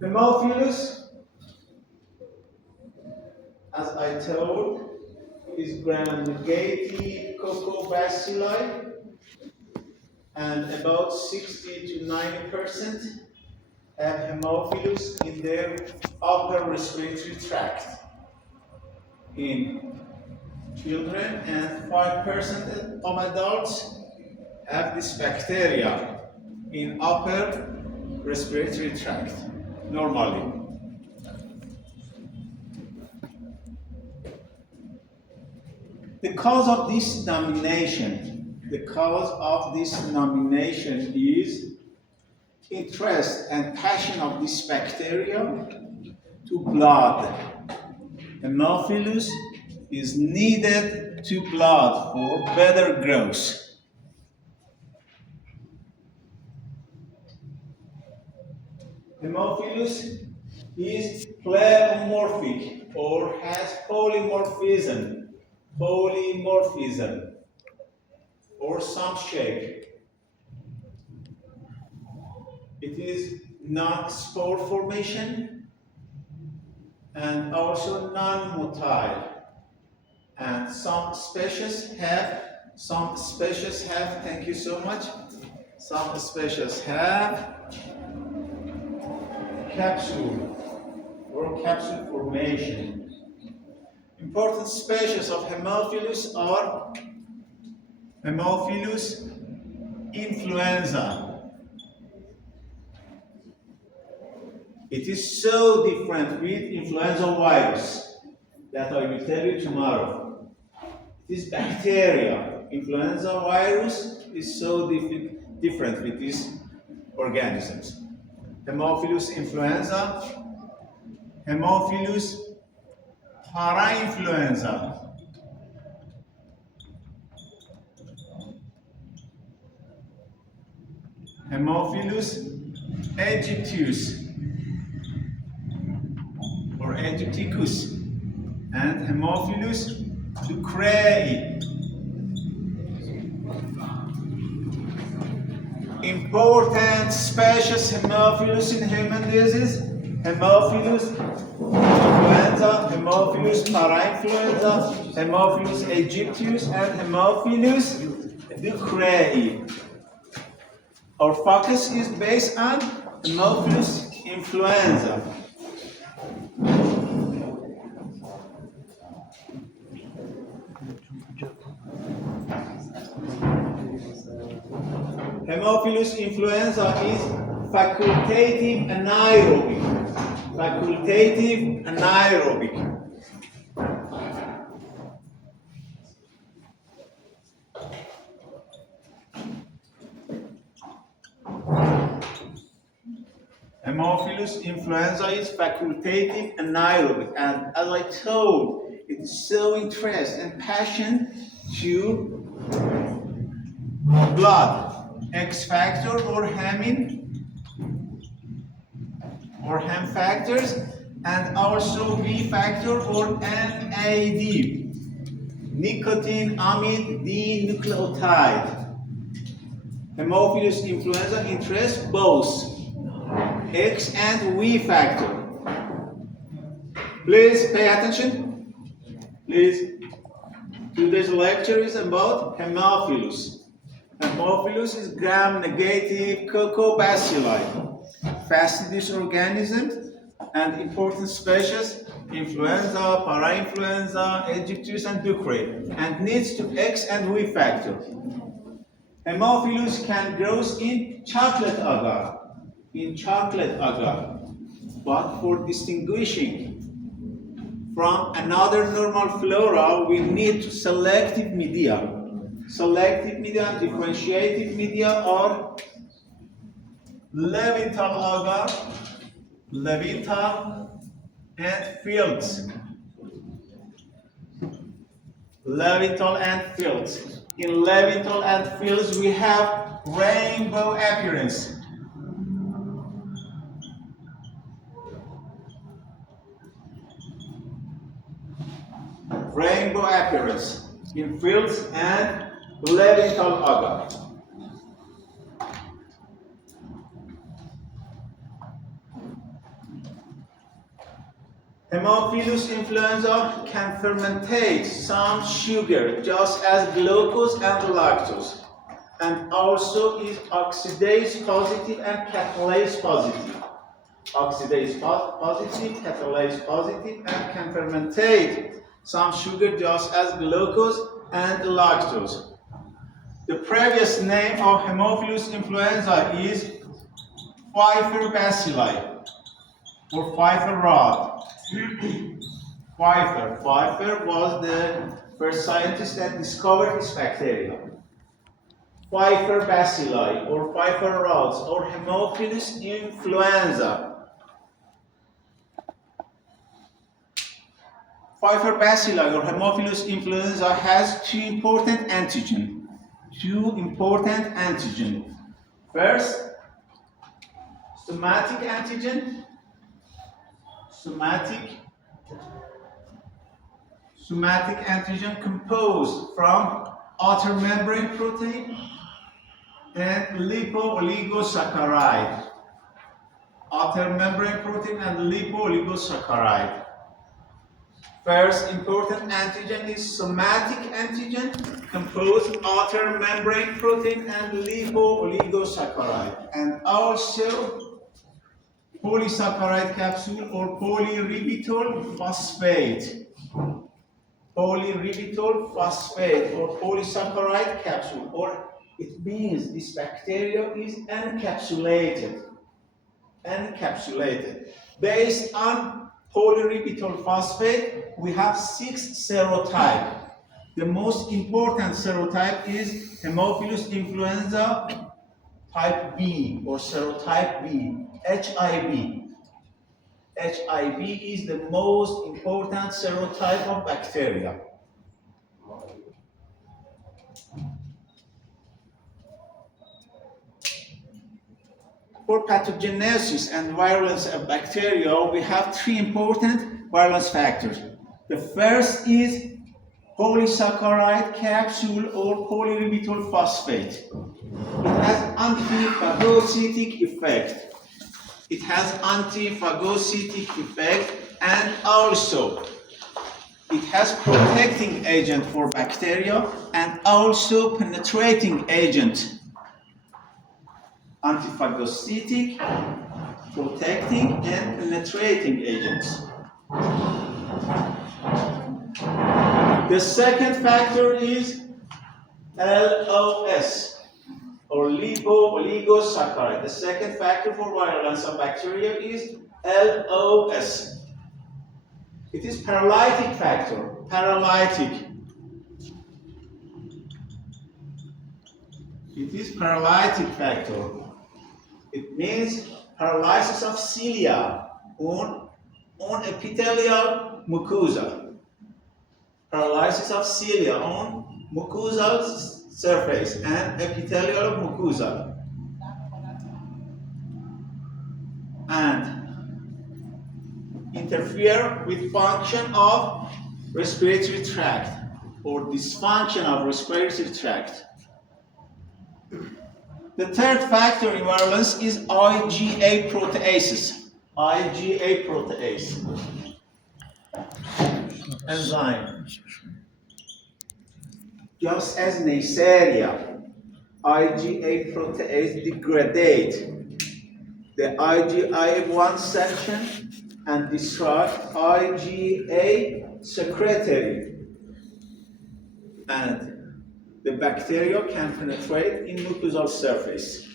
Hemophilus, as I told, is gram-negative coccobacilli, and about 60 to 90% have hemophilus in their upper respiratory tract in children, and 5% of adults have this bacteria in upper respiratory tract normally. The cause of this nomination is interest and passion of this bacteria to blood. Hemophilus is needed to blood for better growth. Hemophilus is pleomorphic or has polymorphism or some shape. It is not spore formation and also non-motile. And some species have, thank you so much, some species have capsule or capsule formation. Important species of Hemophilus are Hemophilus influenza. It is so different with influenza virus that I will tell you tomorrow. It is bacteria. Influenza virus is so different with these organisms. Hemophilus influenza, Hemophilus parainfluenza, Hemophilus aegyptius or aegypticus, and Hemophilus bacteriae. Important species Hemophilus in human disease: Hemophilus influenza, Hemophilus parainfluenza, Hemophilus aegyptius, and Hemophilus bacteriae. Our focus is based on Hemophilus influenza. Hemophilus influenza is facultative anaerobic. Hemophilus influenza is facultative anaerobic, and as I told, it is so interest and passion to blood, X factor or Hem factors, and also V factor or NAD, nicotine amide dinucleotide. Hemophilus influenza interests both X and V factor. Please pay attention. Please. Today's lecture is about Hemophilus. Hemophilus is gram-negative coccobacilli, fastidious organisms, and important species: influenza, parainfluenza, aegyptius, and bacteriae, and needs to X and V factor. Hemophilus can grow in chocolate agar, but for distinguishing from another normal flora, we need selective media. Selective media and differentiated media are Levital agar, and fields. Levital and fields. In Levital and fields, we have rainbow appearance. Rainbow appearance in fields and Levital agar. Haemophilus influenza can fermentate some sugar just as glucose and lactose, and also is oxidase positive and catalase positive. Oxidase positive, catalase positive, and can fermentate some sugar just as glucose and lactose. The previous name of Haemophilus influenza is Pfeiffer bacilli or Pfeiffer rod. Pfeiffer was the first scientist that discovered this bacteria. Pfeiffer bacilli or Pfeiffer rods or Haemophilus influenza. Pfeiffer bacilli or Haemophilus influenza has two important antigens. First, somatic antigen. Somatic antigen composed from outer membrane protein and lipo-oligosaccharide. Outer membrane protein and lipo-oligosaccharide. First important antigen is somatic antigen, composed outer membrane protein and lipo-oligosaccharide, and also polysaccharide capsule or polyribitol phosphate. Polyribitol phosphate or polysaccharide capsule, or it means this bacteria is encapsulated. Based on polyribitol phosphate, we have 6 serotypes. The most important serotype is Haemophilus influenza type B or serotype B, HIV. HIV is the most important serotype of bacteria. For pathogenesis and virulence of bacteria, we have 3 important virulence factors. The first is polysaccharide capsule or polyribitol phosphate. It has antiphagocytic effect. And also it has protecting agent for bacteria and also penetrating agent. Antiphagocytic, protecting, and penetrating agents. The second factor is LOS, or lipo-oligosaccharide. The second factor for virulence of bacteria is LOS. It is paralytic factor, It is paralytic factor. It means paralysis of cilia on epithelial mucosa. Paralysis of cilia on mucosal surface and epithelial mucosa. And interfere with function of respiratory tract or dysfunction of respiratory tract. The third factor in virulence is IgA proteases. IgA protease enzyme. Just as Neisseria, IgA protease degrade the IgA1 section and destroy IgA secretory, and the bacteria can penetrate in mucosal surface.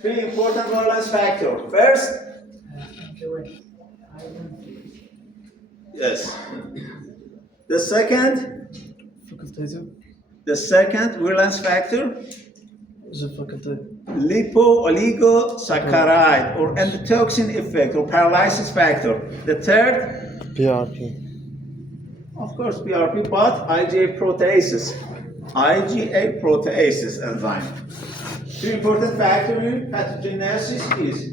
3 important virulence factors. First, yes. The second virulence factor, lipo-oligosaccharide or endotoxin effect or paralysis factor. The third, PRP. Of course, PRP, but IgA proteases enzyme. 3 important factors in pathogenesis is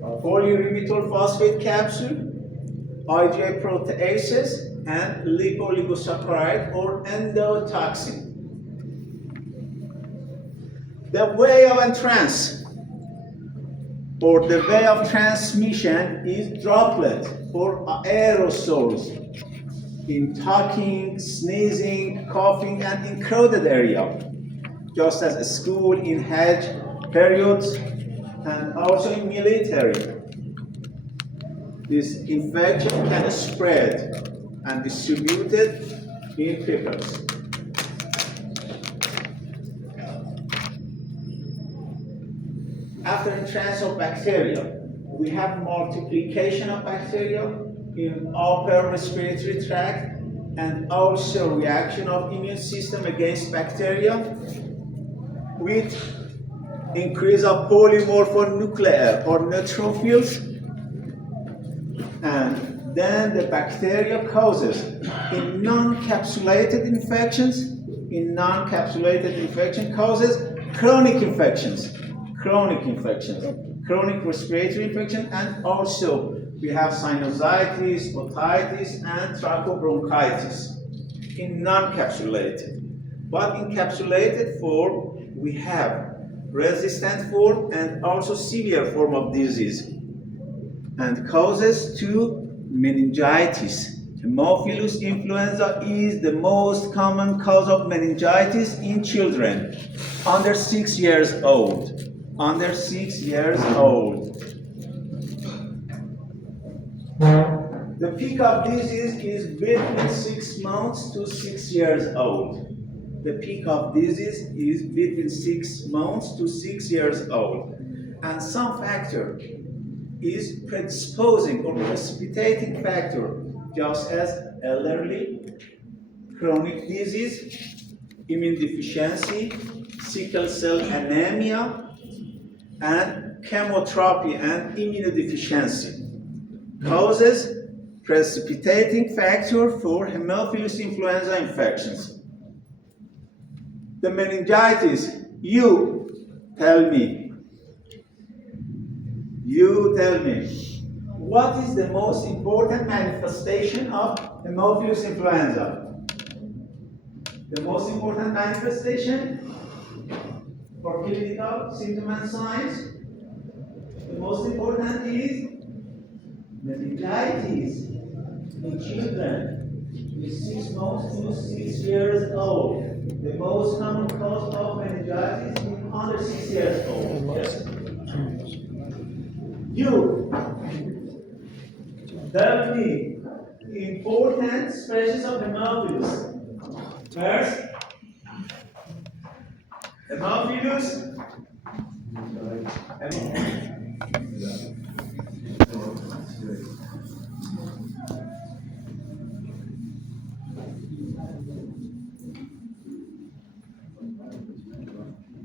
polyribitol phosphate capsule, IgA proteases, and lipo-oligosaccharide or endotoxin. The way of entrance. or the way of transmission is droplet or aerosols in talking, sneezing, coughing, and in crowded area, just as a school in Hajj periods and also in military. This infection can spread and distributed in people. After entrance of bacteria, we have multiplication of bacteria in upper respiratory tract and also reaction of immune system against bacteria with increase of polymorphonuclear or neutrophils, and then the bacteria causes in non-capsulated infections. In non-capsulated infection causes chronic infections, chronic respiratory infection, and also we have sinusitis, otitis, and trachobronchitis in non-capsulated. But in capsulated form, we have resistant form and also severe form of disease, and causes to meningitis. Haemophilus influenza is the most common cause of meningitis in children under 6 years old. Under 6 years old. The peak of disease is between 6 months to 6 years old. The peak of disease is between 6 months to 6 years old. And some factor is predisposing or precipitating factor, just as elderly, chronic disease, immune deficiency, sickle cell anemia, and chemotherapy and immunodeficiency. Causes precipitating factor for Haemophilus influenza infections. The meningitis, you tell me, what is the most important manifestation of Haemophilus influenza? The most important manifestation for clinical symptoms and signs, the most important is meningitis in children with 6 months to 6 years old. The most common cause of meningitis in under 6 years old. Yes. You tell me important species of Haemophilus. First, Haemophilus.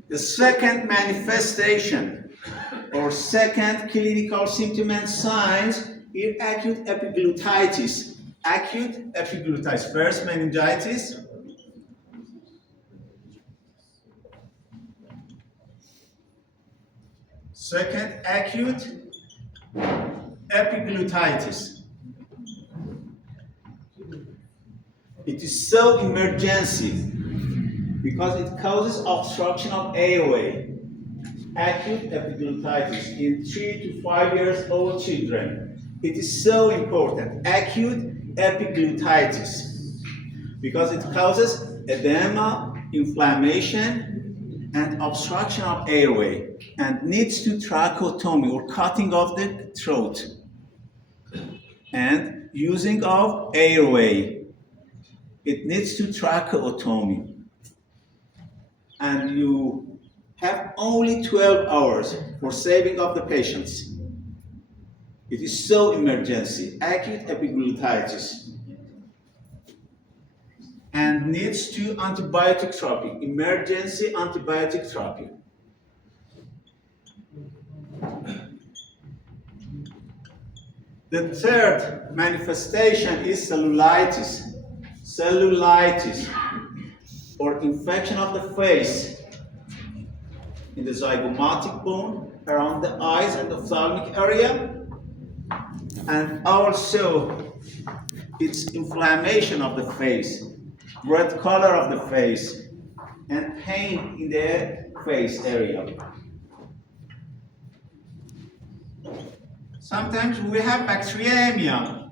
The second manifestation or second clinical symptom and signs is acute epiglottitis. Acute epiglottitis. First, meningitis. Second, acute epiglottitis. It is so emergency because it causes obstruction of airway. Acute epiglottitis in 3 to 5 years old children. It is so important. Acute epiglottitis because it causes edema, inflammation, and obstruction of airway, and needs to tracheotomy or cutting of the throat and using of airway. It needs to tracheotomy. And you have only 12 hours for saving of the patients. It is so emergency, acute epiglottitis, and needs to antibiotic therapy, emergency antibiotic therapy. The third manifestation is cellulitis. Cellulitis, or infection of the face in the zygomatic bone around the eyes and the ophthalmic area, and also its inflammation of the face, red color of the face, and pain in the face area. Sometimes we have bacteremia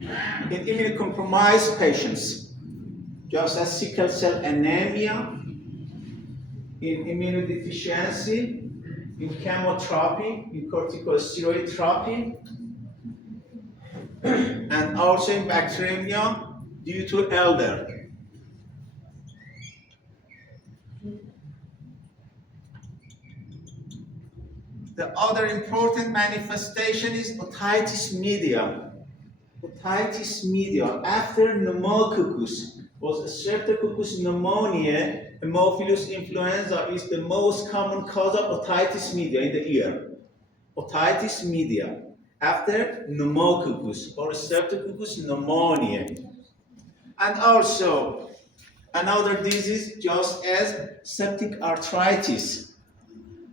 in immunocompromised patients, just as sickle cell anemia, in immunodeficiency, in chemotherapy, in corticosteroid therapy, and also in bacteremia due to elder. The other important manifestation is otitis media. Otitis media after pneumococcus was Streptococcus pneumoniae. Haemophilus influenza is the most common cause of otitis media in the ear. Otitis media after pneumococcus or Streptococcus pneumoniae. And also another disease just as septic arthritis,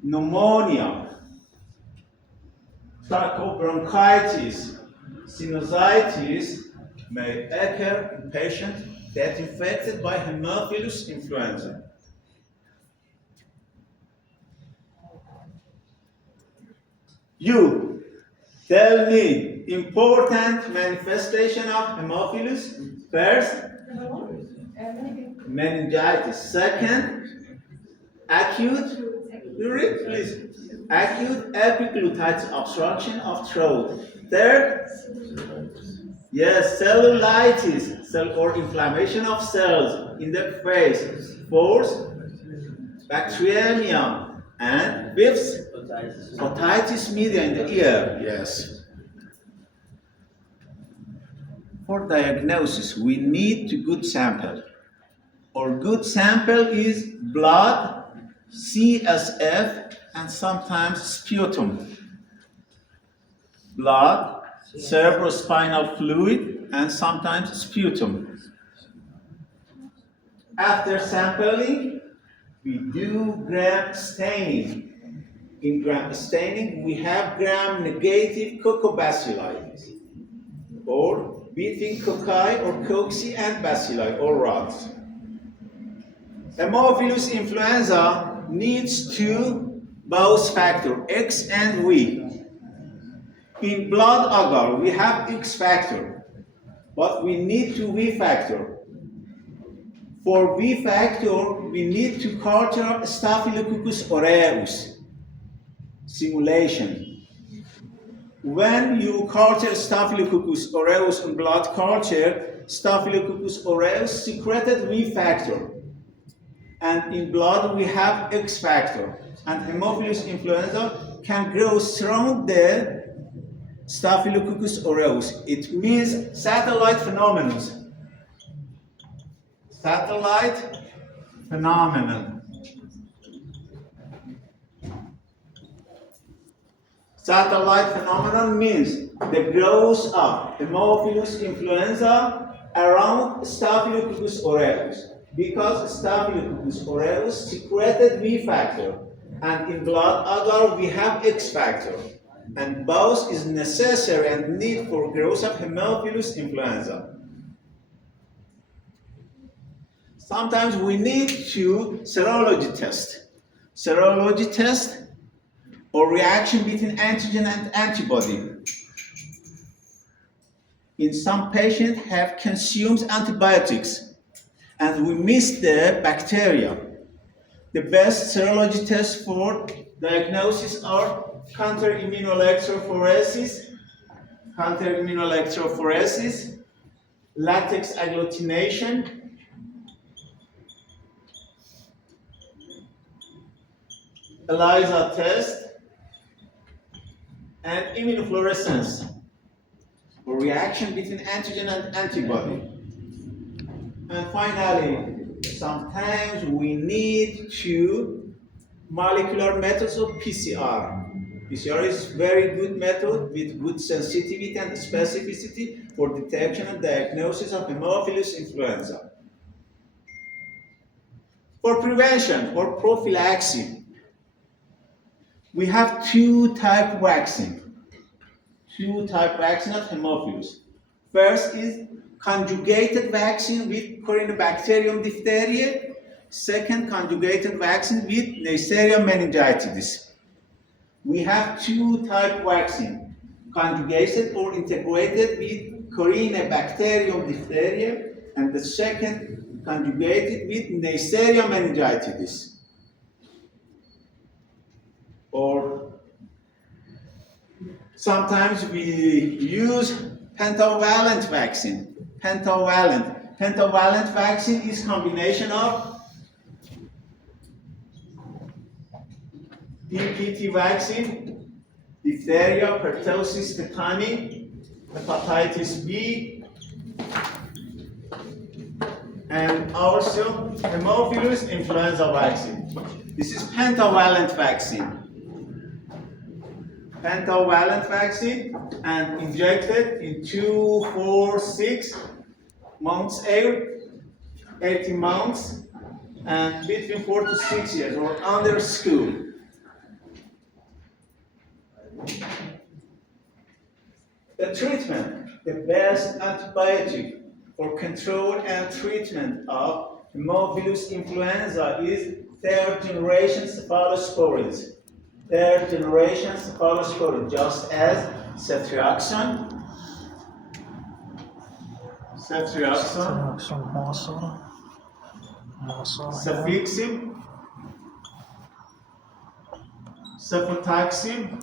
pneumonia, trachobronchitis, sinusitis may occur in patients that are infected by Haemophilus influenza. You tell me important manifestation of Haemophilus. First, meningitis. Second, acute acute epiglottitis obstruction of throat. Third, yes, cellulitis, or inflammation of cells in the face. Fourth, bacteremia. And fifth, otitis media in the ear. Yes. For diagnosis, we need to good sample. Our good sample is blood, CSF, and sometimes sputum. Blood, cerebrospinal fluid, and sometimes sputum. After sampling, we do gram staining. In gram staining, we have gram-negative coccobacilli, or between cocci or cocci and bacilli, or rods. Haemophilus influenza needs two both factor, X and V. In blood agar, we have X factor, but we need two V factor. For V factor, we need to culture Staphylococcus aureus simulation. When you culture Staphylococcus aureus in blood culture, Staphylococcus aureus secreted V factor. And in blood we have X factor. And Haemophilus influenza can grow around the Staphylococcus aureus. It means satellite phenomenon. Satellite phenomenon. Satellite phenomenon means the growth of Haemophilus influenza around Staphylococcus aureus. Because Staphylococcus aureus secreted V factor, and in blood agar we have X factor, and both is necessary and need for growth of Haemophilus influenza. Sometimes we need to serology test or reaction between antigen and antibody. In some patients have consumed antibiotics and we miss the bacteria. The best serology tests for diagnosis are counter-immunoelectrophoresis, latex agglutination, ELISA test, and immunofluorescence, or reaction between antigen and antibody. And finally, sometimes we need two molecular methods of PCR. PCR is very good method with good sensitivity and specificity for detection and diagnosis of Haemophilus influenza. For prevention or prophylaxis, we have two type vaccine of Haemophilus. First is conjugated vaccine with Corynebacterium diphtheriae. Second, conjugated vaccine with Neisseria meningitidis. We have two type vaccine, conjugated or integrated with Corynebacterium diphtheria, and the second conjugated with Neisseria meningitidis. Or sometimes we use pentavalent vaccine. Pentavalent vaccine is combination of DPT vaccine, diphtheria, pertussis tetani, hepatitis B, and also Haemophilus influenza vaccine. This is pentavalent vaccine. Pentavalent vaccine and injected in 2, 4, 6 months, 18 months, and between 4 to 6 years or under school. The treatment, the best antibiotic for control and treatment of Haemophilus influenza is third generation cephalosporins. Third generation cephalosporin, just as ceftriaxone, cefixime, cefotaxime,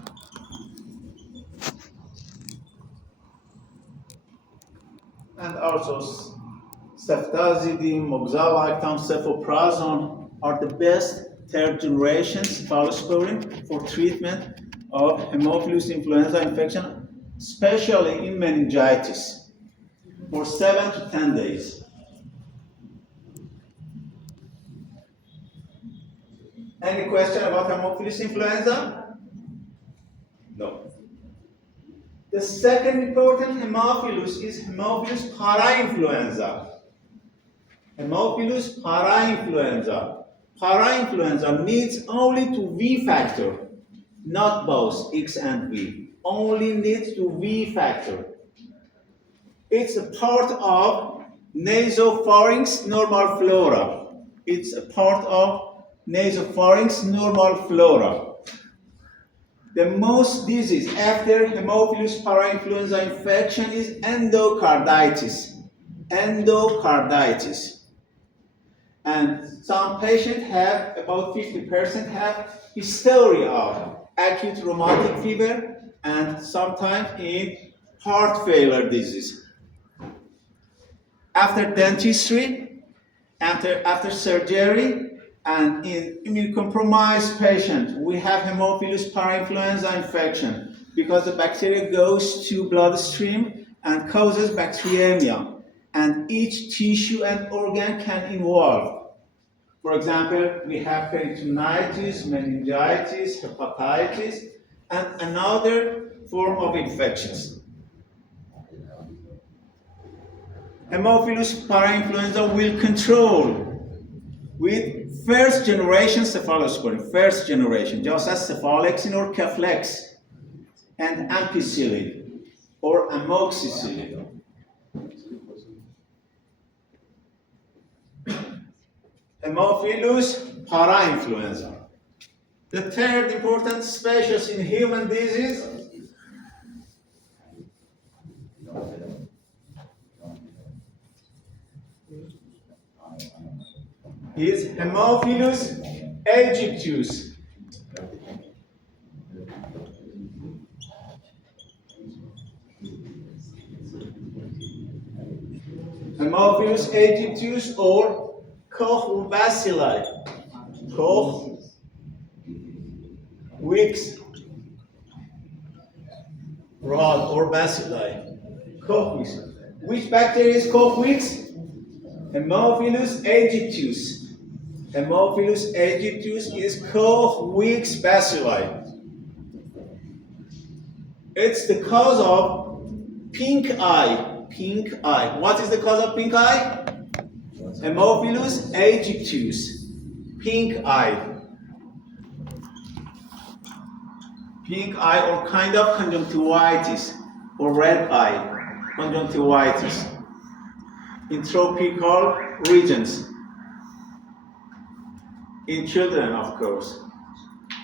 and also ceftazidime, moxalactam, cefoprazone are the best third generation cephalosporin for treatment of Haemophilus influenza infection, especially in meningitis, for 7 to 10 days. Any question about Haemophilus influenza? No. The second important Haemophilus is Haemophilus parainfluenza. Haemophilus parainfluenza. Parainfluenza needs only to V factor, not both X and V. Only needs to V factor. It's a part of nasopharynx normal flora. It's a part of nasopharynx normal flora. The most disease after Haemophilus parainfluenza infection is endocarditis. Endocarditis. And some patients have, about 50% have history of acute rheumatic fever and sometimes in heart failure disease. After dentistry, after surgery, and in immunocompromised patients, we have Haemophilus parainfluenza infection because the bacteria goes to bloodstream and causes bacteremia, and each tissue and organ can involve. For example, we have peritonitis, meningitis, hepatitis, and another form of infections. Haemophilus parainfluenza will control with first generation cephalosporin, first generation, just as cephalexin or ceflex, and ampicillin or amoxicillin. Haemophilus parainfluenza. The third important species in human disease is Haemophilus aegyptus. Haemophilus aegyptus or Koch bacilli. Koch, Wicks, rod or bacilli. Koch Wicks. Which bacteria is Koch Wicks? Haemophilus aegyptus. Haemophilus aegyptus is Koch Wicks bacilli. It's the cause of pink eye. Pink eye. What is the cause of pink eye? Haemophilus aegyptus. Pink eye. Pink eye or kind of conjunctivitis or red eye. Conjunctivitis. In tropical regions. In children, of course.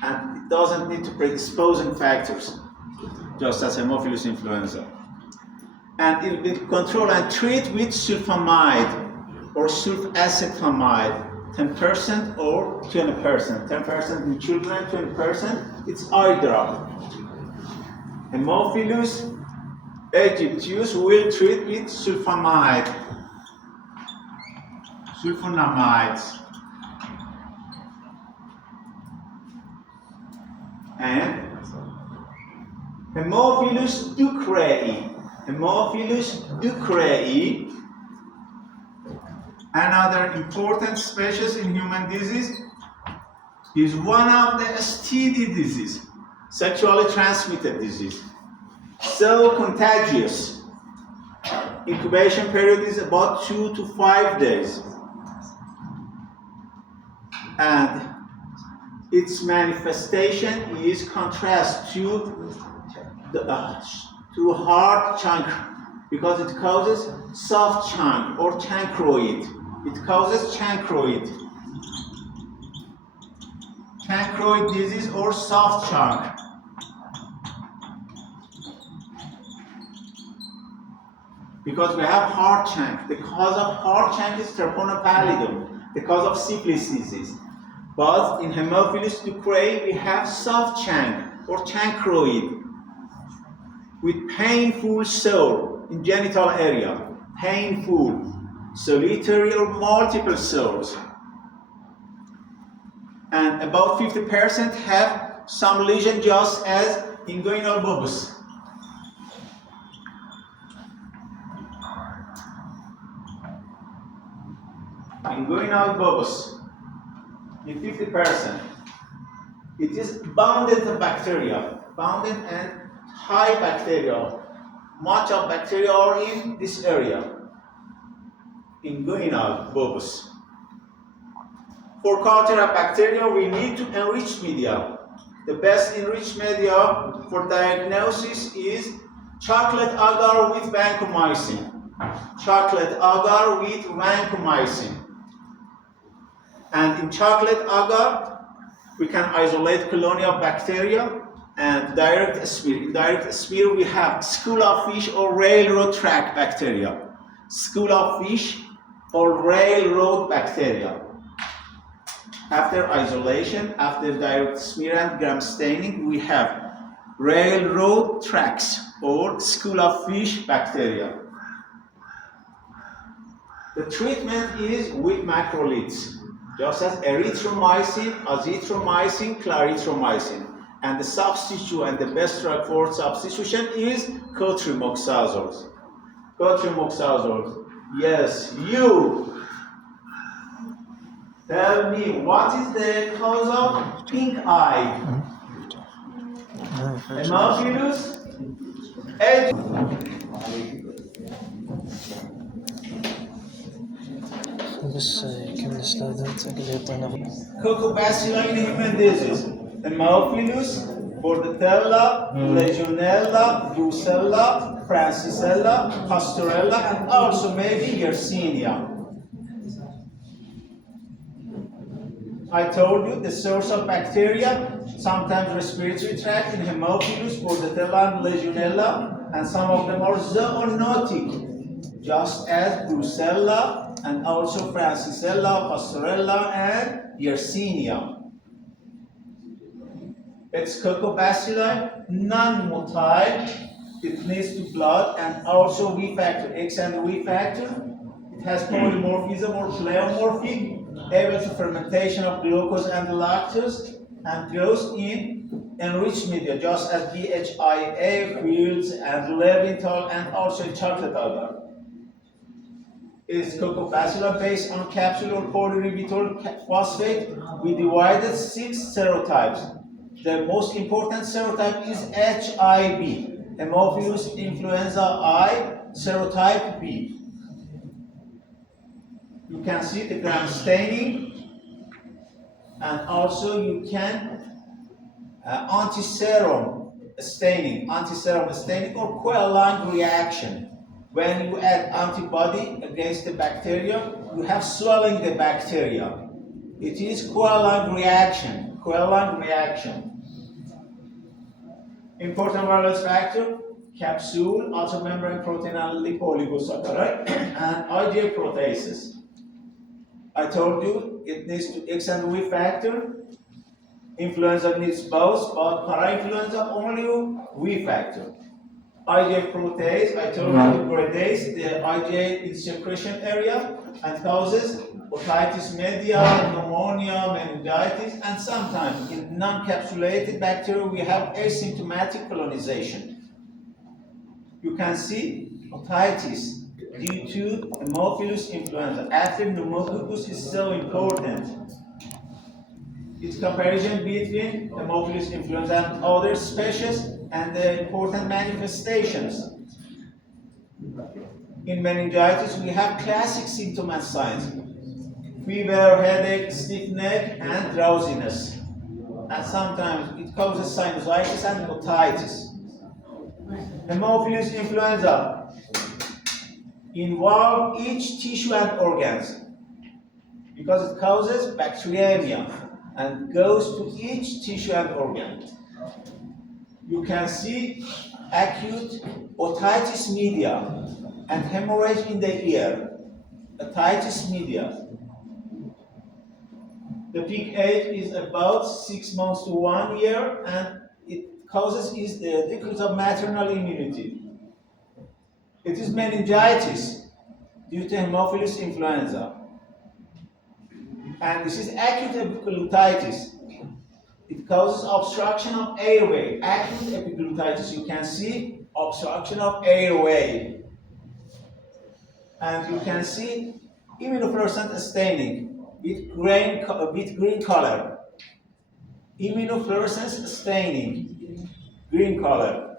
and it doesn't need to predisposing factors, just as Haemophilus influenza. And it will be controlled and treated with sulfonamide or sulfacetamide, 10% or 20%. 10% in children, 20%. It's eye drop. Haemophilus aegyptius will treat with sulfonamide. Sulfonamides. And Haemophilus ducreyi. Haemophilus ducreyi, another important species in human disease, is one of the STD disease, sexually transmitted disease. So contagious. Incubation period is about 2 to 5 days. And its manifestation is contrast to hard chunk, because it causes soft chunk or chancroid. It causes chancroid. Chancroid disease or soft chunk. Because we have hard chunk. The cause of hard chunk is Treponema pallidum, the cause of syphilis disease. But in Haemophilus ducreyi, we have soft chunk or chancroid with painful sore in genital area, painful, solitary or multiple sores. And about 50% have some lesion just as inguinal bulbous. Inguinal bulbous in 50%. It is bounded to bacteria, bounded and high bacteria. Much of bacteria are in this area, inguinal bulbous. For culture of bacteria, we need to enrich media. The best enriched media for diagnosis is chocolate agar with vancomycin. Chocolate agar with vancomycin. And in chocolate agar, we can isolate colony of bacteria and direct smear. In direct smear, we have school of fish or railroad track bacteria. School of fish or railroad bacteria. After isolation, after direct smear and gram staining, we have railroad tracks or school of fish bacteria. The treatment is with macrolides, just as erythromycin, azithromycin, clarithromycin. And the substitute and the best drug for substitution is cotrimoxazole. Cotrimoxazole. Yes, you. Tell me, what is the cause of pink eye? Haemophilus بس كم الاستاذات اللي يعطينا Coccobacilli in human disease. Haemophilus, Bordetella, Legionella, Brucella, Francisella, Pastorella, and also maybe Yersinia. I told you the source of bacteria, sometimes respiratory tract in Haemophilus, Bordetella, and Legionella, and some of them are zoonotic, just as Brucella, and also Francisella, Pastorella, and Yersinia. It's Coccobacilli, non-motile, it leads to blood, and also V factor, X and V factor. It has polymorphism or pleomorphic, able to fermentation of glucose and lactose, and grows in enriched media, just as BHIA, fields, and Leventhal, and also chocolate agar. Is Coccobacilli based on capsular polyribitol phosphate? We divided 6 serotypes. The most important serotype is HIB, Haemophilus influenza I, serotype B. You can see the gram staining, and also you can antiserum staining or Quell-Lang reaction. When you add antibody against the bacteria, you have swelling the bacteria. It is Coelho reaction. Coelho reaction. Important viral factor, capsule, ultramembrane protein and lipooligosaccharide, and IgA proteases. I told you it needs to X and V factor. Influenza needs both, but parainfluenza only V factor. IgA protease, I told you, degrades the IgA in secretion area and causes otitis media, pneumonia, meningitis, and sometimes in non-capsulated bacteria we have asymptomatic colonization. You can see otitis due to Haemophilus influenza. Active pneumococcus is so important. Its comparison between Haemophilus influenza and other species and the important manifestations. In meningitis, we have classic symptoms and signs: fever, headache, stiff neck, and drowsiness. And sometimes it causes sinusitis and otitis. Haemophilus influenza involves each tissue and organs because it causes bacteremia and goes to each tissue and organ. You can see acute otitis media and hemorrhage in the ear. Otitis media. The peak age is about 6 months to 1 year, and it causes is the decrease of maternal immunity. It is meningitis due to Haemophilus influenza. And this is acute epiglottitis. It causes obstruction of airway. Acute epiglottitis, you can see obstruction of airway. And you can see immunofluorescent staining with green color. Immunofluorescence staining, green color.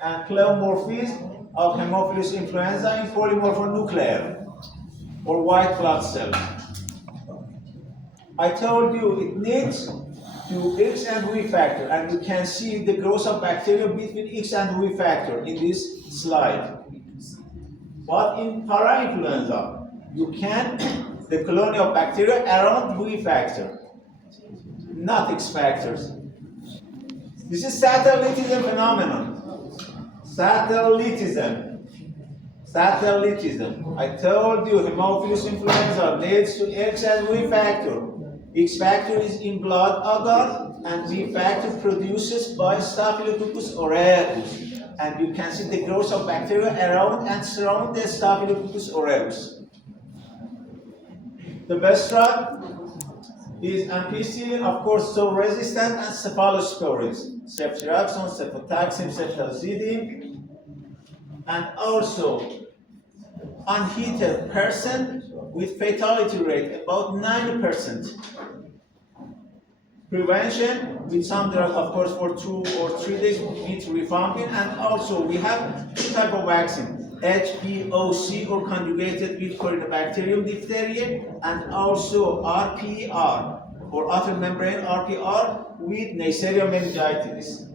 And pleomorphism of Haemophilus influenza in polymorphonuclear or white blood cell. I told you it needs to X and V factor, and you can see the growth of bacteria between X and V factor in this slide. But in parainfluenza, you can the colony of bacteria around V factor, not X factors. This is satellitism phenomenon. Satellitism. I told you Haemophilus influenza leads to X and V factor. X factor is in blood agar, and V factor produces by Staphylococcus aureus. And you can see the growth of bacteria around and surround the Staphylococcus aureus. The best drug is ampicillin, of course, so resistant, and cephalosporins, ceftriaxone, cefotaxime, ceftazidime, and also unheated person with fatality rate about 90%. Prevention with some drug, of course, for 2 or 3 days with rifampin, and also we have 2 types of vaccine: HPOC or conjugated with Corynebacterium diphtheria, and also RPR or outer membrane RPR with Neisseria meningitis.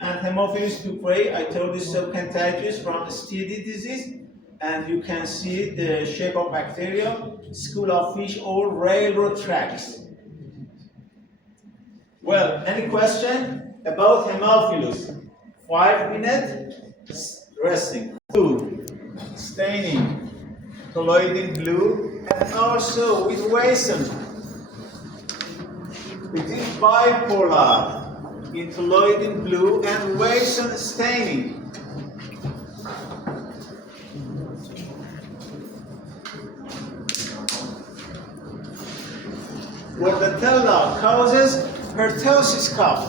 And Haemophilus purpurae, I told you, subcontagious from STD disease, and you can see the shape of bacteria, school of fish or railroad tracks. Well, any question about Haemophilus? 5 minutes resting. Food, staining, colloidal blue, and also with Wason. It is bipolar. Colloidal blue and Wason staining. Bordetella causes pertussis cough.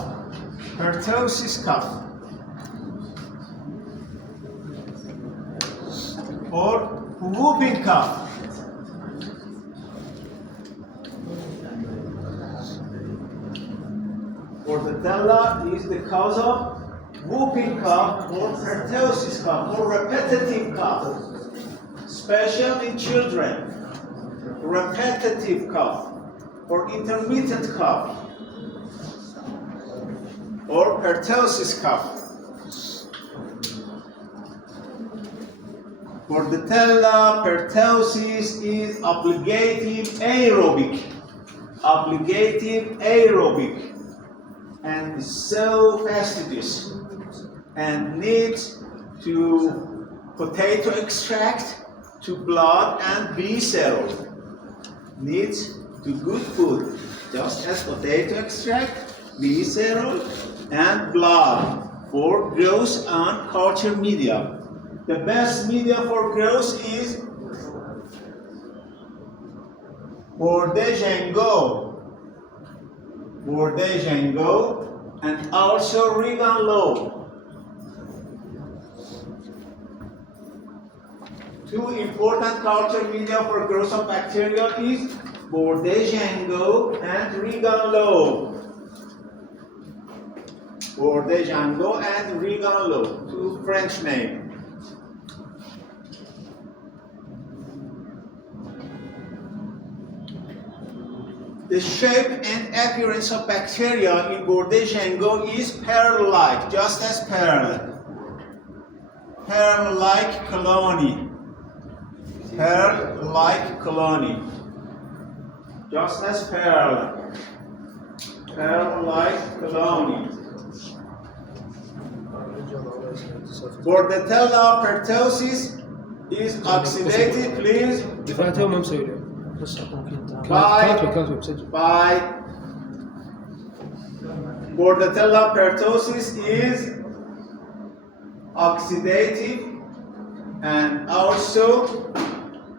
Or whooping cough. Bordetella is the cause of whooping cough or pertussis cough or repetitive cough, especially in children. Repetitive cough or intermittent cough or pertussis cough. Bordetella pertussis is obligative aerobic, and so fastidious, and needs to potato extract, to blood and visceral. Needs to good food, just as potato extract, visceral, and blood for growth on culture media. The best media for growth is Bordeaux, and also Regan Low. Two important culture media for growth of bacteria is Bordeaux and Regan Low. Bordeaux and Regan Low, two French names. The shape and appearance of bacteria in Bordeaux is pearl-like, just as pearl. Pearl-like colony. Pearl-like colony. Just as pearl. Pearl-like colony. Bordetella pertussis is oxidative, please. دفعتها وما مسوي له. By Bordetella pertussis is oxidative, and also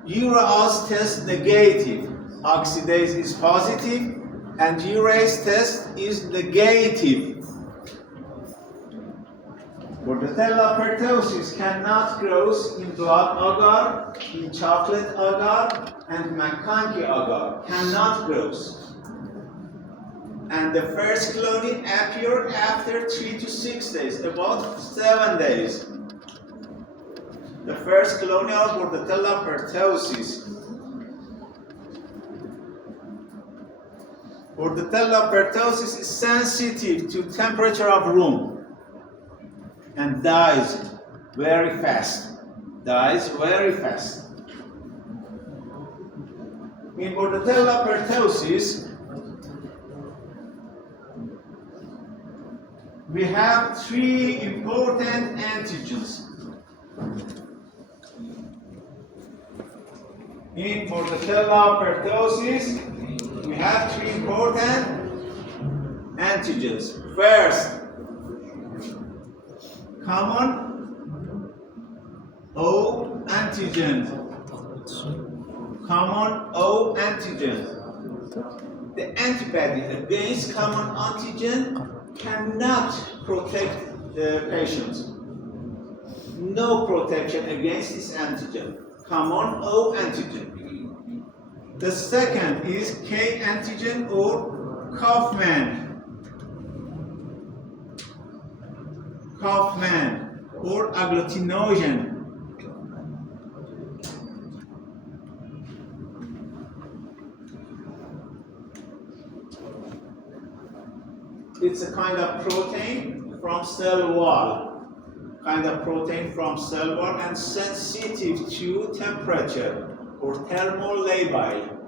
urease test negative. Oxidase is positive and urease test is negative. Bordetella pertussis cannot grow in blood agar, in chocolate agar, and McConkey agar. Cannot grow. And the first colony appear after 3 to 6 days, about 7 days. The first colony of Bordetella pertussis. Bordetella pertussis is sensitive to temperature of room and dies very fast. In Bordetella pertussis, we have 3 important antigens. In Bordetella pertussis, we have 3 important antigens. First, common O antigen. Common O antigen. The antibody against common antigen cannot protect the patient. No protection against this antigen. Common O antigen. The second is K antigen or Kaufman or agglutinogen. It's a kind of protein from cell wall. And sensitive to temperature or thermolabile.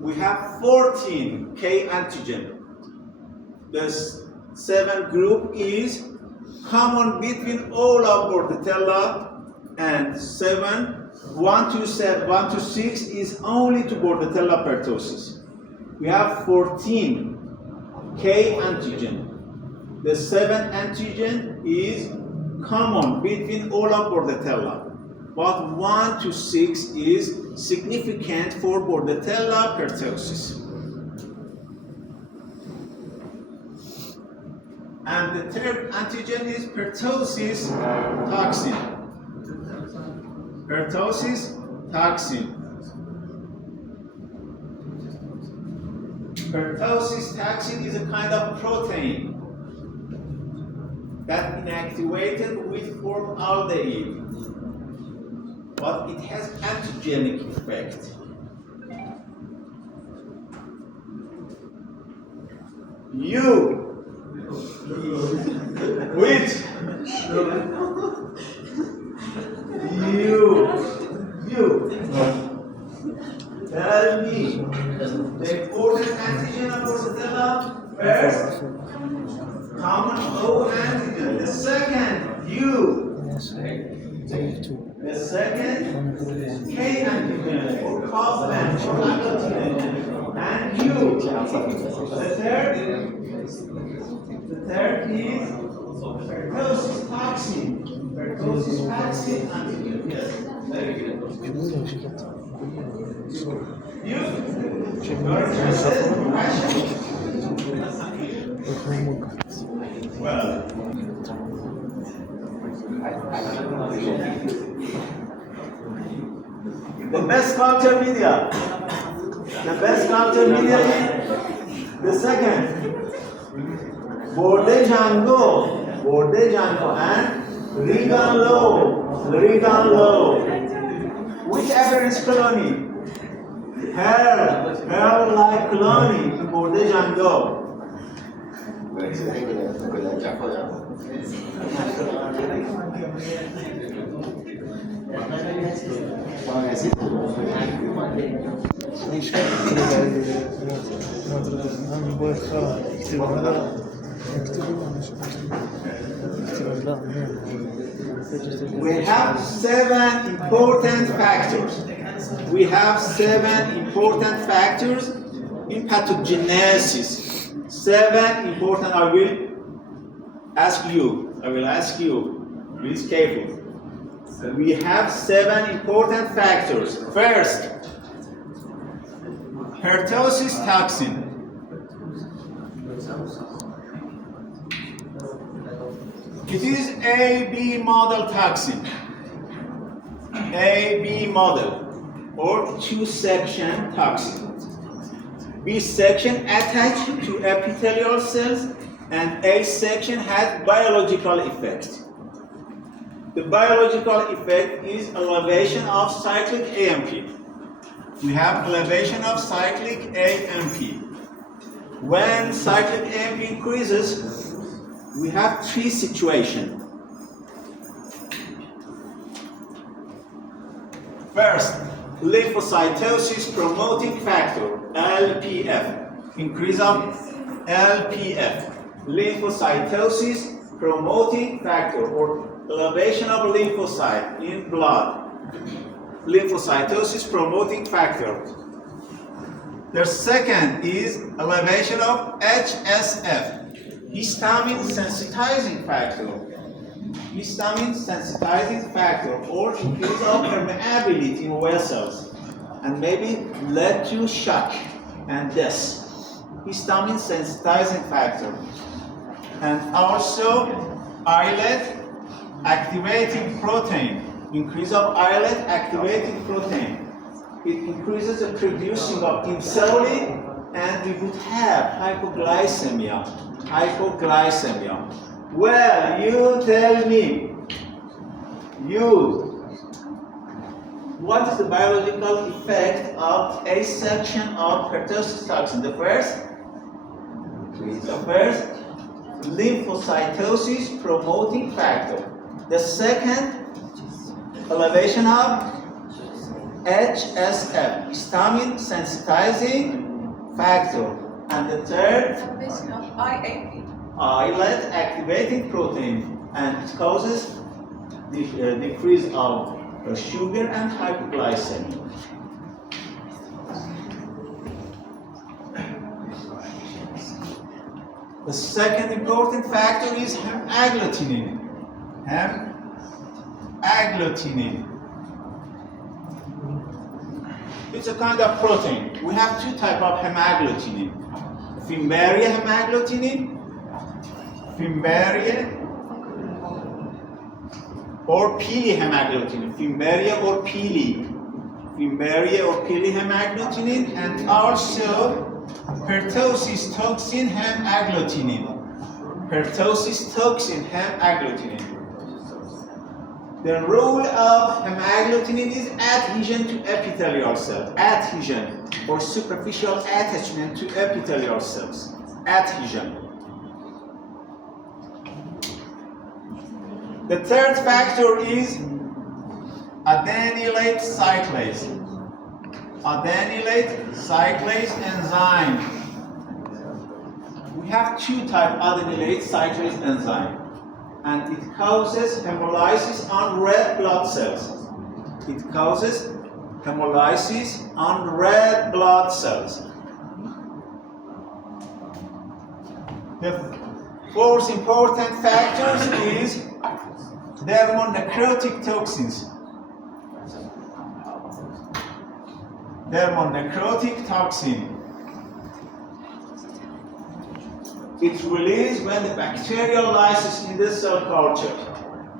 We have 14 K antigen. The 7th group is common between all of Bordetella, and 1 to 6 is only to Bordetella pertussis. We have 14 K antigen. The 7th antigen is common between all of Bordetella, but 1 to 6 is significant for Bordetella pertussis. And the 3rd antigen is pertussis toxin. Pertussis toxin is a kind of protein that inactivated with formaldehyde, but it has antigenic effect. Which? covalent agglutinin, and Q. The third is pertussis toxin. Pertussis toxin and yes. Very good. You are interested in question? Well. The best culture media. The best culture media is the second. Borde Django and Regan Low. Whichever is colony. Hair like colony in Borde Django. We have 7 important factors. We have 7 important factors in pathogenesis. 7 important. I will ask you. Please careful. We have 7 important factors. First, pertussis toxin. It is AB model toxin. AB model or 2-section toxin. B section attached to epithelial cells and A section has biological effect. The biological effect is elevation of cyclic AMP. We have elevation of cyclic AMP. When cyclic AMP increases, we have 3 situations. First, lymphocytosis promoting factor, LPF. Increase of LPF. Lymphocytosis promoting factor or elevation of lymphocyte in blood. Lymphocytosis promoting factor. The second is elevation of HSF. Histamine sensitizing factor. Histamine sensitizing factor or increase of permeability in vessels and maybe led to shock and death. Histamine sensitizing factor. And also islet activating protein. Increase of islet activating protein. It increases the producing of insulin and we would have hypoglycemia. Well, you tell me, what is the biological effect of a section of pertussis toxin? The first, lymphocytosis promoting factor. The second, elevation of HSF, histamine sensitizing factor. And the third, islet activating protein, and it causes the decrease of sugar and hypoglycemia. The second important factor is hemagglutinin. Hemagglutinin. It's a kind of protein. We have 2 types of hemagglutinin. Fimbaria hemagglutinin, Fimbaria or Pili hemagglutinin, Fimbaria or Pili hemagglutinin, and also pertussis toxin hemagglutinin. The role of hemagglutinin is adhesion to epithelial cells. Adhesion or superficial attachment to epithelial cells. Adhesion. The third factor is adenylate cyclase. Adenylate cyclase enzyme. We have 2 types of adenylate cyclase enzyme, and it causes hemolysis on red blood cells. It causes hemolysis on red blood cells. The fourth important factors is thermonecrotic toxins. Thermonecrotic toxin. It releases when the bacteria lyses in the cell culture.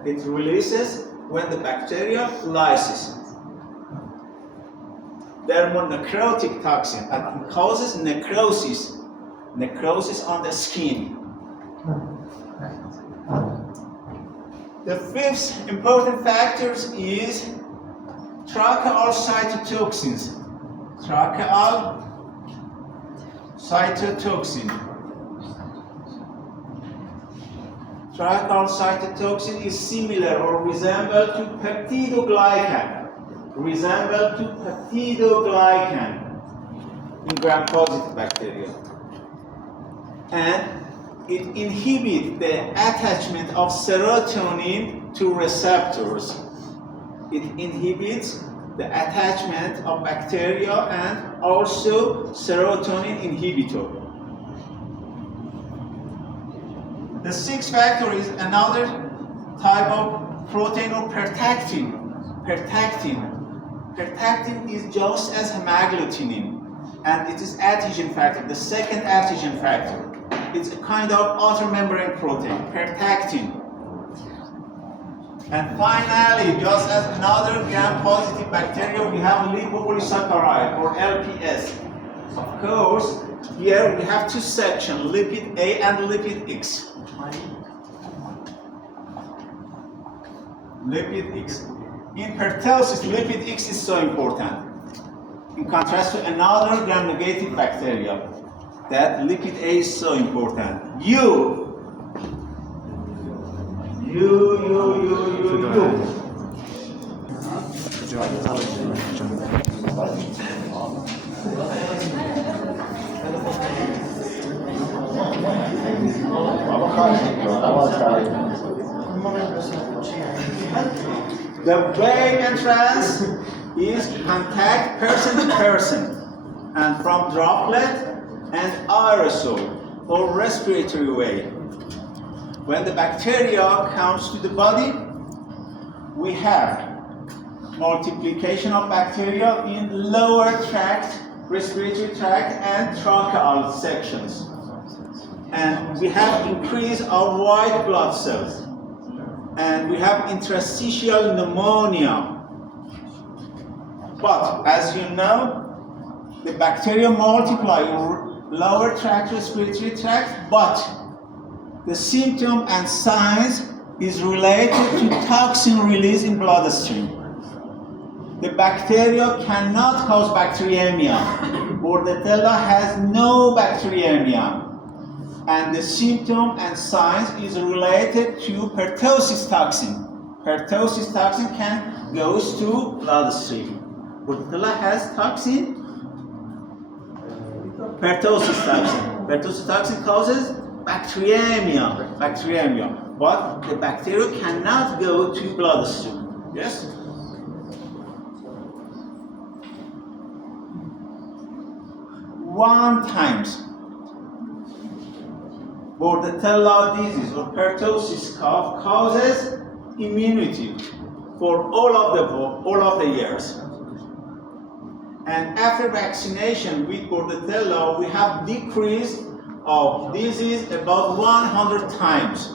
It releases when the bacteria lyses. Thermonecrotic toxin, and it causes necrosis. Necrosis on the skin. The fifth important factor is tracheal cytotoxins. Tracheal cytotoxin. Tracheal cytotoxin is similar or resemble to peptidoglycan. In gram-positive bacteria. And it inhibits the attachment of serotonin to receptors. It inhibits the attachment of bacteria and also serotonin inhibitor. The sixth factor is another type of protein or pertactin. Pertactin is just as hemagglutinin, and it is adhesion factor, the second adhesion factor. It's a kind of outer membrane protein, pertactin. And finally, just as another gram-positive bacteria, we have lipopolysaccharide or LPS. Of course, here we have two sections, lipid A and lipid X. Lipid X. In pertussis, lipid X is so important. In contrast to another gram-negative bacteria, that lipid A is so important. You. The vein entrance is contact person to person and from droplet and aerosol or respiratory way. When the bacteria comes to the body, we have multiplication of bacteria in lower tract, respiratory tract and tracheal sections. And we have increase of white blood cells. And we have interstitial pneumonia. But as you know, the bacteria multiply in lower tract, respiratory tract, but the symptom and signs is related to toxin release in bloodstream. The bacteria cannot cause bacteremia. Bordetella has no bacteremia. And the symptom and signs is related to pertussis toxin. Pertussis toxin can goes to bloodstream. Bordetella has toxin, pertussis toxin. Pertussis toxin causes bacteremia. But the bacteria cannot go to bloodstream. Yes? One times Bordetella disease or pertussis cough causes immunity for all of the years. And after vaccination with Bordetella, we have decrease of disease about 100 times.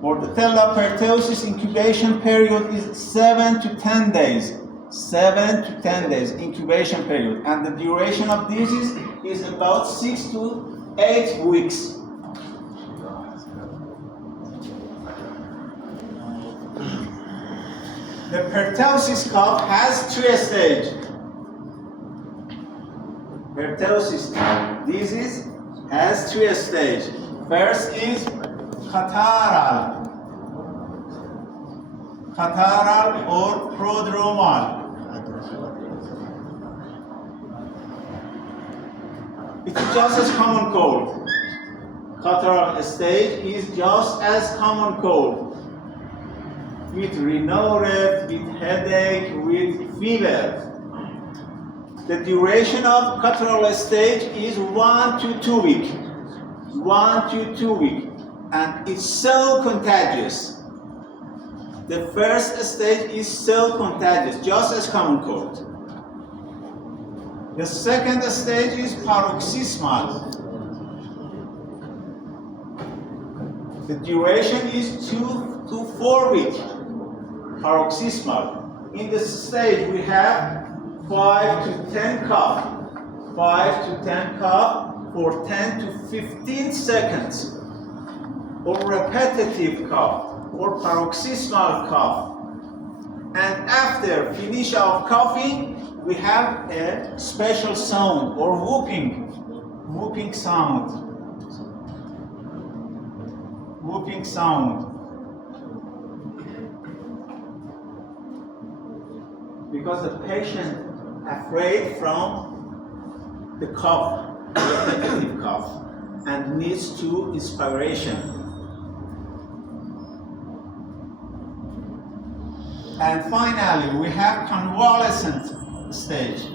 Bordetella pertussis incubation period is 7 to 10 days. 7 to 10 days incubation period, and the duration of disease is about 6 to 8 weeks. The pertussis cough has 3 stages. Pertussis disease has 3 stages. First is catarrhal or prodromal. It's just as common cold. Catarrhal stage is just as common cold. with rhinorrhea, with headache, with fever. The duration of cultural stage is 1 to 2 weeks. 1 to 2 weeks. And it's so contagious. The first stage is so contagious, just as common cold. The second stage is paroxysmal. The duration is 2 to 4 weeks. Paroxysmal. In this stage, we have 5 to 10 cough. 5 to 10 cough for 10 to 15 seconds. Or repetitive cough, or paroxysmal cough. And after finish of coughing, we have a special sound, or whooping sound. Whooping sound. Because the patient afraid from the cough, repetitive cough, and needs to inspiration. And finally, we have convalescent stage.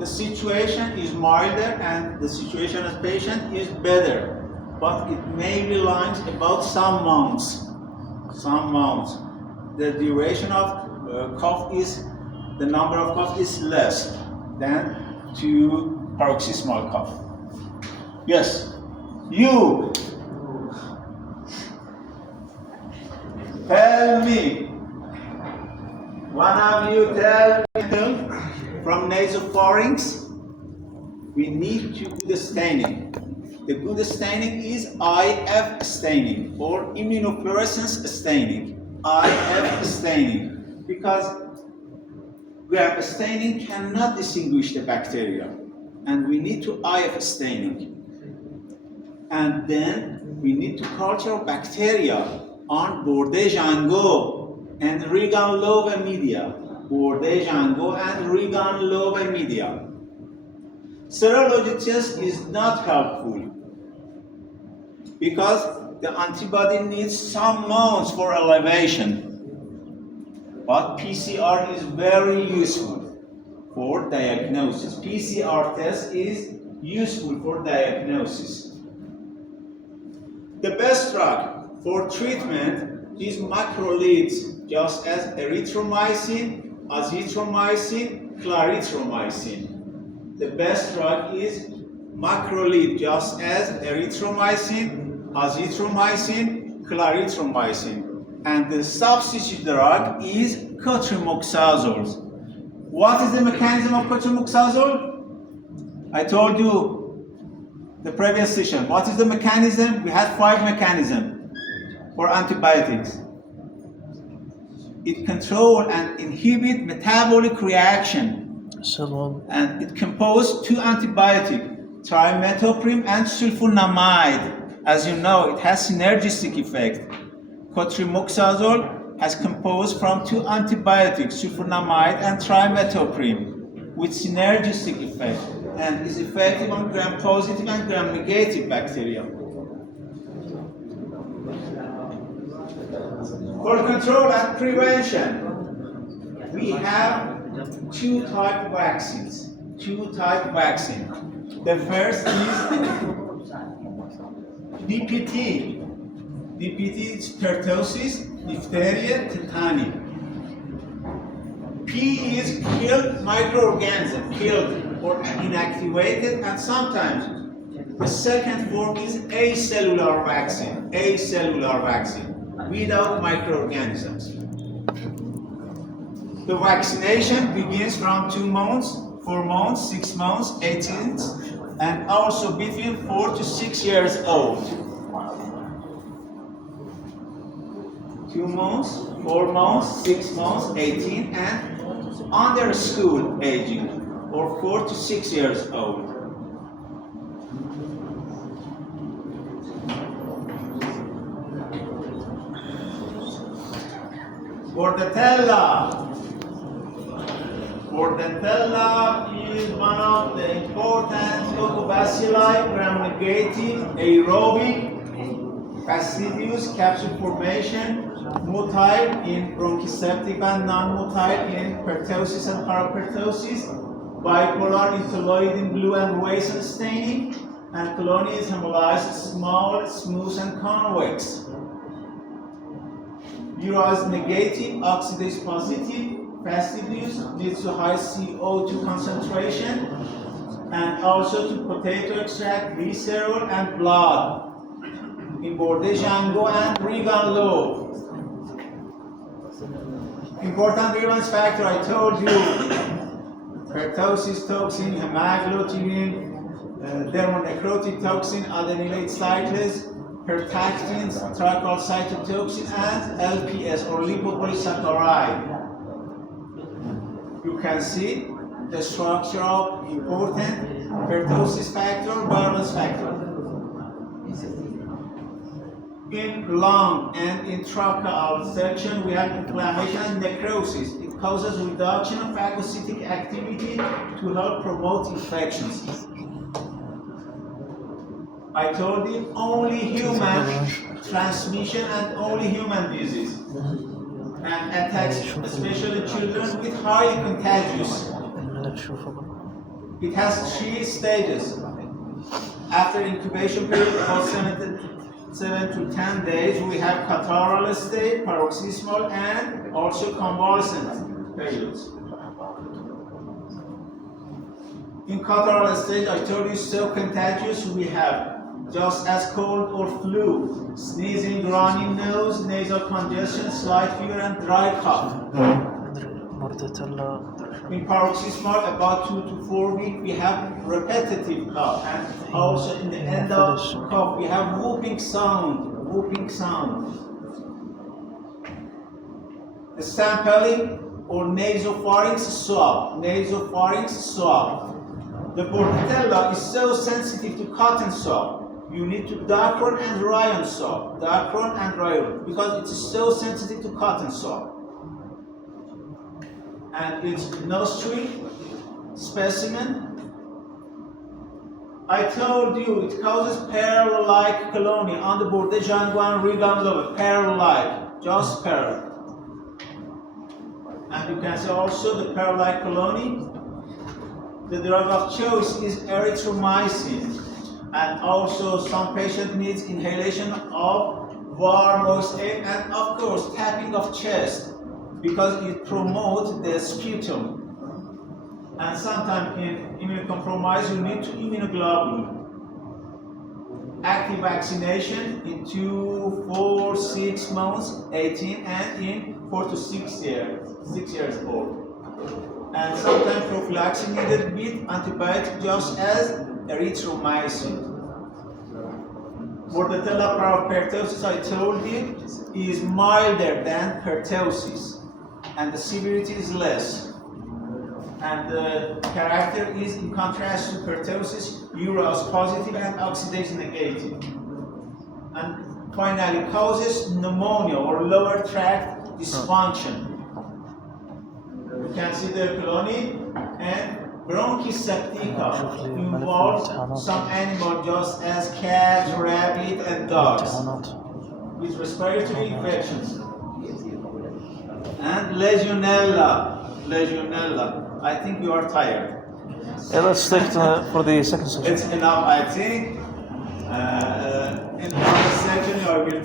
The situation is milder and the situation of the patient is better, but it may be lines about some months. The duration of cough is, the number of cough is less than to paroxysmal cough. Yes, you. Tell me, one of you tell me from nasopharynx, we need to do the staining. The good staining is IF staining or immunofluorescence staining. IF staining, because gram staining cannot distinguish the bacteria, and we need to IF staining. And then we need to culture bacteria on Bordet-Jangot and Regan-Love media. Bordet-Jangot and Regan-Love media. Serology test is not helpful because the antibody needs some months for elevation. But PCR is very useful for diagnosis. PCR test is useful for diagnosis. The best drug for treatment is macrolides, just as erythromycin, azithromycin, clarithromycin. The best drug is macrolide, just as erythromycin, azithromycin, clarithromycin. And the substitute drug is cotrimoxazole. What is the mechanism of cotrimoxazole? I told you the previous session. What is the mechanism? We had 5 mechanisms for antibiotics. It controls and inhibits metabolic reaction. And it composes 2 antibiotics, trimethoprim and sulfonamide. As you know, it has synergistic effect. Cotrimoxazole has composed from 2 antibiotics, sulfonamide and trimethoprim, with synergistic effect, and is effective on gram-positive and gram-negative bacteria. For control and prevention, we have 2 types of vaccines. 2 types of vaccine. The first is DPT. DPT is pertussis, diphtheria, tetany. P is killed microorganism, killed or inactivated, and sometimes the second form is acellular vaccine. Acellular vaccine without microorganisms. The vaccination begins from 2 months, 4 months, 6 months, 18, and also between 4 to 6 years old. 2 months, 4 months, 6 months, 18, and under school aging, or 4 to 6 years old. Bordetella. Bordetella is one of the important leucobacilli, gram-negative, aerobic, fastidious capsule formation, motile in bronchoseptic and non-motile in pertussis and parapertussis, bipolar interloid in blue and Wiesen staining, and colony is hemolyzed, small, smooth, and convex. Uras negative, oxidase positive, fastidious, leads to high CO2 concentration, and also to potato extract, glycerol, and blood in Bordeaux and Regan low. Important virulence factor, I told you, pertussis toxin, hemagglutinin, dermonecrotic toxin, adenylate cyclase, pertactins, trichocytotoxin, and LPS or lipopolysaccharide. You can see the structure of important pertussis factor, virulence factor. In lung and in tracheal section, we have inflammation and necrosis. It causes reduction of phagocytic activity to help promote infections. I told you only human transmission and only human disease, and attacks especially children with highly contagious. It has 3 stages. After incubation period of 7 to 10 days, we have catarrhal state, paroxysmal, and also convalescent periods. In catarrhal stage, I told you so contagious, we have just as cold or flu, sneezing, runny nose, nasal congestion, slight fever, and dry cough. In paroxysmal, about 2 to 4 weeks, we have repetitive cough, and also in the end of cough, we have whooping sound. The sampling or nasopharynx swab. The Bordetella is so sensitive to cotton swab. You need to Dacron and Rayon swab, because it is so sensitive to cotton swab. And its nostril specimen, I told you it causes pearl-like colony on the Bordeaux and Regan level, pearl-like, just pearl. And you can see also the pearl-like colony. The drug of choice is erythromycin, and also some patient needs inhalation of warm moist air, and of course tapping of chest, because it promotes the sputum. And sometimes in immunocompromised, you need to immunoglobulin. Active vaccination in 2, 4, 6 months, 18, and in 4 to 6 years old. And sometimes prophylaxis needed with antibiotic, just as erythromycin. Bordetella parapertussis, I told you, is milder than pertussis, and the severity is less. And the character is, in contrast to pertussis, Uras positive and oxidase negative. And finally, causes pneumonia or lower tract dysfunction. You can see the colony, and bronchoseptica involves some animal, just as cats, rabbit, and dogs, with respiratory infections. And Legionella. I think you are tired. Yeah, let's stick to for the second section. It's enough, I think.